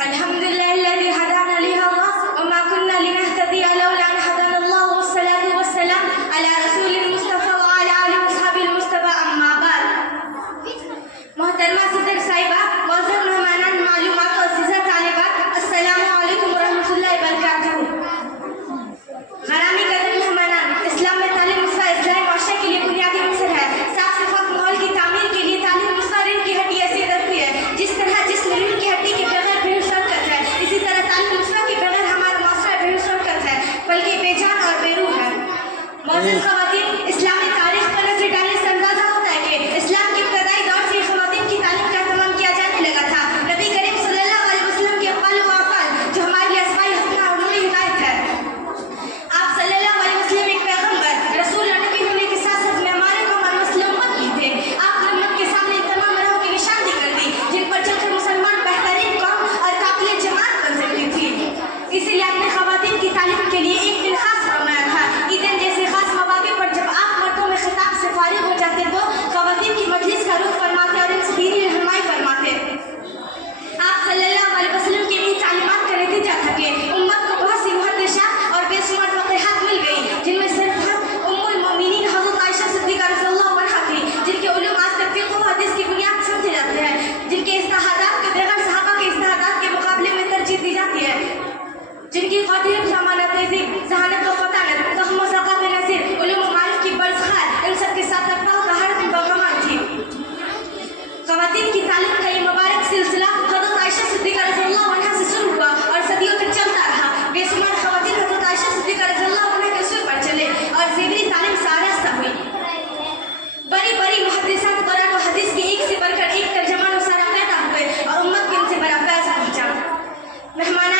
الحمد لله الذي هدانا لهذا وما كنا لنهتدي لولا أن هدانا الله والصلاة والسلام على رسول المصطفى وعلى آله وصحبه المصطفى أما بعد. محترمہ صدر صاحبہ، معزز مہمانان، معلومات و عزیزہ طالبات، السلام علیکم ورحمۃ اللہ وبرکاتہ. غرامی قدر مہمانان، اسلام میں تعلیم مسئلہ اصلاح معاشرے کے لیے بنیادی عنصر ہے. صاف شفاف ماحول کی تعمیر کے لیے تعلیم مسئلہ ریڑھ کی ہڈی ایسی رکھتی ہے جس طرح جسم ریڑھ کی ہڈی کے بغیر بے شرکت ہے، اسی طرح تعلیم مسئلہ کے بغیر ہمارا معاشرہ بے شرکت ہے بلکہ بے جان اور بے روح ہے. معزز خواتین، اسلامی تاریخ پر نظر ڈالنے سے اندازہ ہوتا ہے کہ اسلام کے ابتدائی دور سے خواتین کی تعلیم کا اہتمام کیا جانے لگا تھا. نبی کریم صلی اللہ علیہ وسلم کے اقوال و افعال جو ہمارے لیے اسمائی حسنہ اور نوری ہدایت ہے. آپ صلی اللہ علیہ وسلم ایک پیغمبر، رسول اور نبی ہونے کے ساتھ ساتھ مہمان قوم اور مسلم امت بھی تھے. آپ نے امت کے سامنے ان تمام راہوں کی نشاندہی کر دی جن پر چل کر مسلمان بہترین قوم اور قابل جماعت بن سکتی تھی. اسی لیے آپ نے خواتین کی تعلیم کے لیے ایک دن خاص فرمایا تھا. عیدین جیسے خاص مواقع پر جب آپ مردوں میں خطاب سے فارغ ہو جاتے تو خواتین کی مجلس کا رخ فرماتے اور ان سے دینی رہنمائی فرماتے. آپ صلی اللہ علیہ وسلم کی اتنی تعلیمات کا نتیجہ تھا کہ امت کو بہت سی محدثات اور بے شمار فقیہات مل گئی جن میں صرف ام المؤمنین حضرت عائشہ صدیقہ رضی اللہ عنہا تھی جن کے علوم آج تک فقہ و حدیث کی بنیاد سمجھے جاتے ہیں، جن کے اجتہادات کو دیگر صحابہ کے اجتہادات کے مقابلے میں ترجیح دی جاتی ہے، جن کی قدیم ضمانت تہذیب، ذہانت و فطانت، فہم و ثقافت نصیر، علوم و معارف کی برزخار، ان سب کے ساتھ اقوال کا ہر باکمال تھی. خواتین کی تعلیم کا یہ مبارک سلسلہ حضرت عائشہ صدیقہ رضی اللہ عنہا سے شروع ہوا اور صدیوں تک چلتا رہا. بے شمار خواتین حضرت عائشہ صدیقہ رضی اللہ عنہا کے اصول پر چلے اور زیوری تعلیم سے آراستہ ہوئی. بڑی بڑی محدثات قرآن و حدیث کی ایک سے بڑھ کر ایک ترجمان و سارا پیدا ہوئے اور امت کو ان سے بڑا فیض پہنچا. مہمان